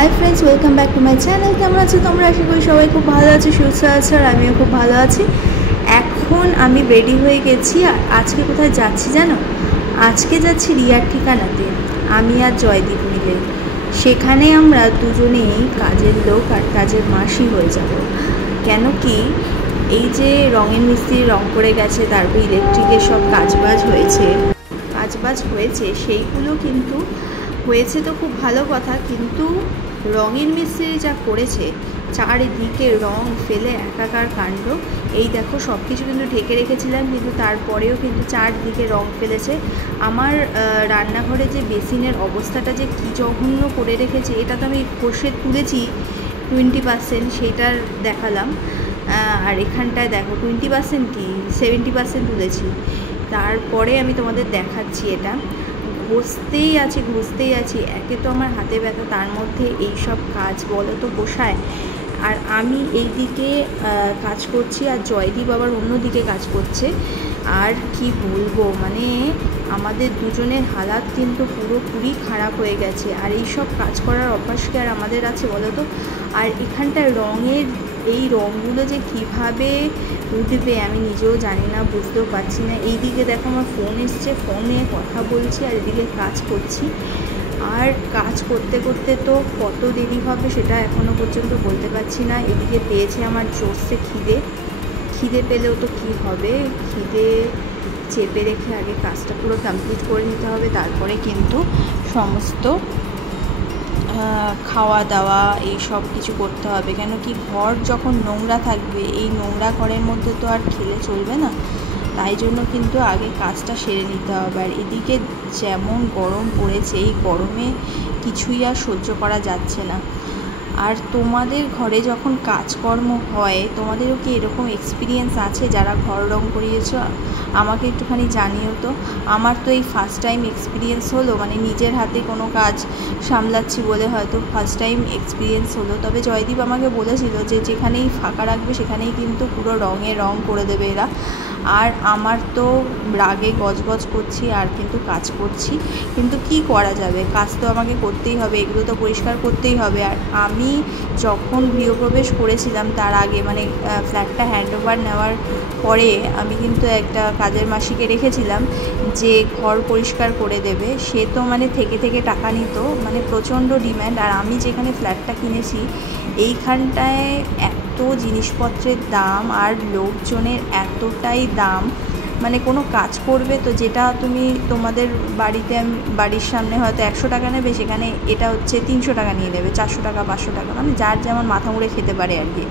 High friends welcome back to my channel. केमन आছো তোমরা? আশা করি সবাই খুব ভালো আছো, সুস্থ আছো, আর আমিও খুব ভালো আছি। এখন আমি রেডি হয়ে গেছি। আর আজকে কোথায় যাচ্ছি জানো? আজকে যাচ্ছি রিয়ার ঠিকানাতে, আমি আর জয়দীপ মিলে। সেখানে আমরা দুজনেই কাজের লোক আর কাজের মাসি হয়ে যাব। কেন কি এই যে রঙের মিস্ত্রি রং করে গেছে, তারপর ইলেকট্রিকের সব কাজবাজ হয়েছে সেইগুলো কিন্তু হয়েছে তো খুব ভালো কথা, কিন্তু রঙের মিস্ত্রি যা করেছে, চারিদিকে রং ফেলে একাকার কাণ্ড। এই দেখো সব কিছু কিন্তু ঢেকে রেখেছিলাম, কিন্তু তারপরেও কিন্তু চারদিকে রং ফেলেছে। আমার রান্নাঘরে যে বেসিনের অবস্থাটা যে কী জঘন্য করে রেখেছে, এটা তো আমি ঘষে তুলেছি 20%, সেইটার দেখালাম। আর এখানটায় দেখো 20% কি 70% তুলেছি। তারপরে আমি তোমাদের দেখাচ্ছি। এটা ঘষতেই আছি। একে তো আমার হাতে ব্যথা, তার মধ্যে এই সব কাজ বলো তো পোষায়। আর আমি এই দিকে কাজ করছি, আর জয়দীপ আবার অন্যদিকে কাজ করছে। আর কি বলবো, মানে আমাদের দুজনের হালাত কিন্তু পুরোপুরি খারাপ হয়ে গেছে। আর এই সব কাজ করার অভ্যাস কি আর আমাদের আছে বলো তো? আর এখানটায় রঙের এই রঙগুলো যে কিভাবে উঠবে আমি নিজেও জানি না, বুঝতেও পারছি না। এই দিকে দেখো আমার ফোন এসছে, ফোনে কথা বলছি আর এদিকে কাজ করছি। আর কাজ করতে করতে তো কত দেরি হবে সেটা এখনও পর্যন্ত বলতে পারছি না। এদিকে পেয়েছে আমার জোরসে খিদে পেলেও তো কি হবে, খিদে চেপে রেখে আগে কাজটা পুরো কমপ্লিট করে নিতে হবে, তারপরে কিন্তু সমস্ত খাওয়া দাওয়া এই সব কিছু করতে হবে। কেন কি ঘর যখন নোংরা থাকবে, এই নোংরা ঘরের মধ্যে তো আর খেলে চলবে না, তাই জন্য কিন্তু আগে কাজটা সেরে নিতে হবে। আর এদিকে যেমন গরম পড়েছে, এই গরমে কিছুই আর সহ্য করা যাচ্ছে না। আর তোমাদের ঘরে যখন কাজকর্ম হয়, তোমাদেরও কি এরকম এক্সপিরিয়েন্স আছে যারা ঘর রং করিয়েছো? আমাকে একটুখানি জানিও তো। আমার তো এই ফার্স্ট টাইম এক্সপিরিয়েন্স হলো, মানে নিজের হাতে কোনো কাজ সামলাচ্ছি বলে হয়তো ফার্স্ট টাইম এক্সপিরিয়েন্স হলো। তবে জয়দীপ আমাকে বলেছিল যে যেখানেই ফাঁকা রাখবে সেখানেই কিন্তু পুরো রং করে দেবে এরা। আর আমার তো রাগে গজগজ করছি আর কিন্তু কাজ করছি, কিন্তু কি করা যাবে, কাজ তো আমাকে করতেই হবে, এগুলো তো পরিষ্কার করতেই হবে। আর আমি যখন গৃহপ্রবেশ করেছিলাম তার আগে, মানে ফ্ল্যাটটা হ্যান্ডওভার নেওয়ার পরে, আমি কিন্তু একটা কাজের মাসিকে রেখেছিলাম যে ঘর পরিষ্কার করে দেবে। সে তো মানে থেকে টাকা নিত, মানে প্রচণ্ড ডিম্যান্ড। আর আমি যেখানে ফ্ল্যাটটা কিনেছি এইখানটায় এত জিনিসপত্রের দাম আর লোকজনের এতটাই দাম, মানে কোনো কাজ করবে তো যেটা তুমি তোমাদের বাড়ির সামনে হয়তো 100 টাকা নেবে, সেখানে এটা হচ্ছে 300 টাকা নিয়ে নেবে, 400 টাকা 500 টাকা, মানে যার যেমন মাথা মুড়ে খেতে পারে আর কি।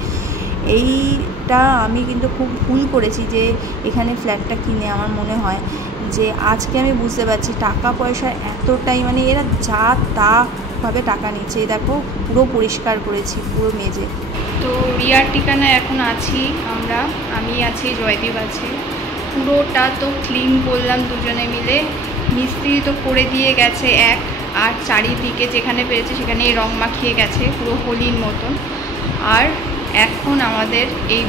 এইটা আমি কিন্তু খুব ভুল করেছি যে এখানে ফ্ল্যাটটা কিনে। আমার মনে হয় যে আজকে আমি বুঝতে পারছি টাকা পয়সা এতটাই, মানে এরা যা তা ভাবে টাকা নিচ্ছে। এই দেখো পুরো পরিষ্কার করেছি, পুরো মেজে। তো রিয়ার ঠিকানায় এখন আছি আমরা, আমি আছি, জয়দীপ আছে। পুরোটা তো ক্লিন করলাম দুজনে মিলে, মিস্ত্রি তো করে দিয়ে গেছে আর চারিদিকে যেখানে পেরেছে সেখানেই রং মাখিয়ে গেছে পুরো হোলির মতন। আর এখন আমাদের এই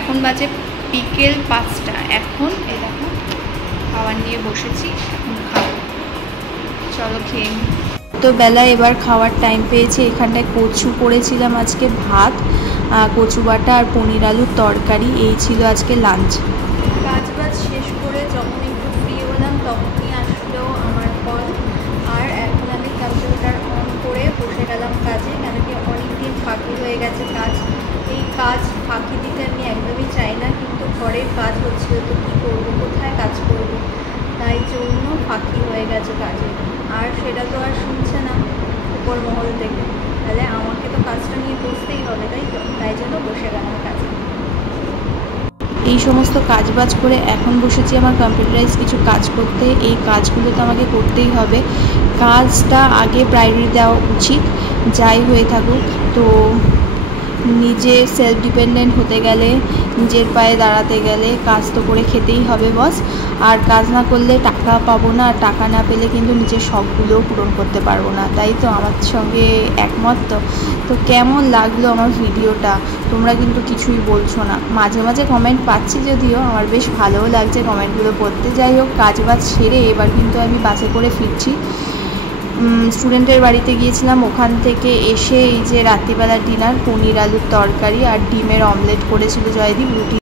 এখন বাজে বিকেল 5টা। এখন এই দেখো খাবার নিয়ে বসেছি, এখন খাবো, চলো খেয়ে নিই। তো বেলায় এবার খাওয়ার টাইম পেয়েছি। এখানটায় কচু করেছিলাম আজকে, ভাত, কচু বাটা আর পনির আলুর তরকারি, এই ছিল আজকে লাঞ্চ। কাজবাজ শেষ করে যখন একটু ফ্রি হলাম তখনই আসলো আমার কল। আর এখন আমি কম্পিউটার অন করে বসে গেলাম কাজে, কেন কি অনেকদিন ফাঁকি হয়ে গেছে কাজ। এই কাজ ফাঁকি দিতে আমি একদমই চাই না, কিন্তু ঘরের কাজ হচ্ছিল তো কী করবো, কোথায় কাজ করব, তাই জন্য ফাঁকি হয়ে গেছে কাজে। আর সেটা তো আর শুনছে না উপর মহল থেকে, তাহলে আমাকে তো কাজটা নিয়ে বসতেই হবে, তাই জন্য বসে গেলাম কাজে। এই সমস্ত কাজবাজ করে এখন বসেছি আমার কম্পিউটারাইজ কিছু কাজ করতে। এই কাজগুলো তো আমাকে করতেই হবে, কাজটা আগে প্রায়োরিটি দেওয়া উচিত, যাই হয়ে থাকুক। তো নিজে সেলফ ডিপেন্ডেন্ট হতে গেলে, নিজের পায়ে দাঁড়াতে গেলে কাজ তো করে খেতেই হবে বস। আর কাজ না করলে টাকা পাবো না, আর টাকা না পেলে কিন্তু নিজের শখগুলোও পূরণ করতে পারবো না। তাই তো আমার সঙ্গে একমত। তো কেমন লাগলো আমার ভিডিওটা? তোমরা কিন্তু কিছুই বলছো না, মাঝে মাঝে কমেন্ট পাচ্ছি যদিও, আমার বেশ ভালোও লাগছে কমেন্টগুলো পড়তে। যাই হোক, কাজ বাজ সেরে এবার কিন্তু আমি বাসে করে ফিরছি। স্টুডেন্টের বাড়িতে গিয়েছিলাম, ওখান থেকে এসে এই যে রাত্রিবেলার ডিনার, পনির আলুর তরকারি আর ডিমের অমলেট করেছিল জয়দীপ, রুটি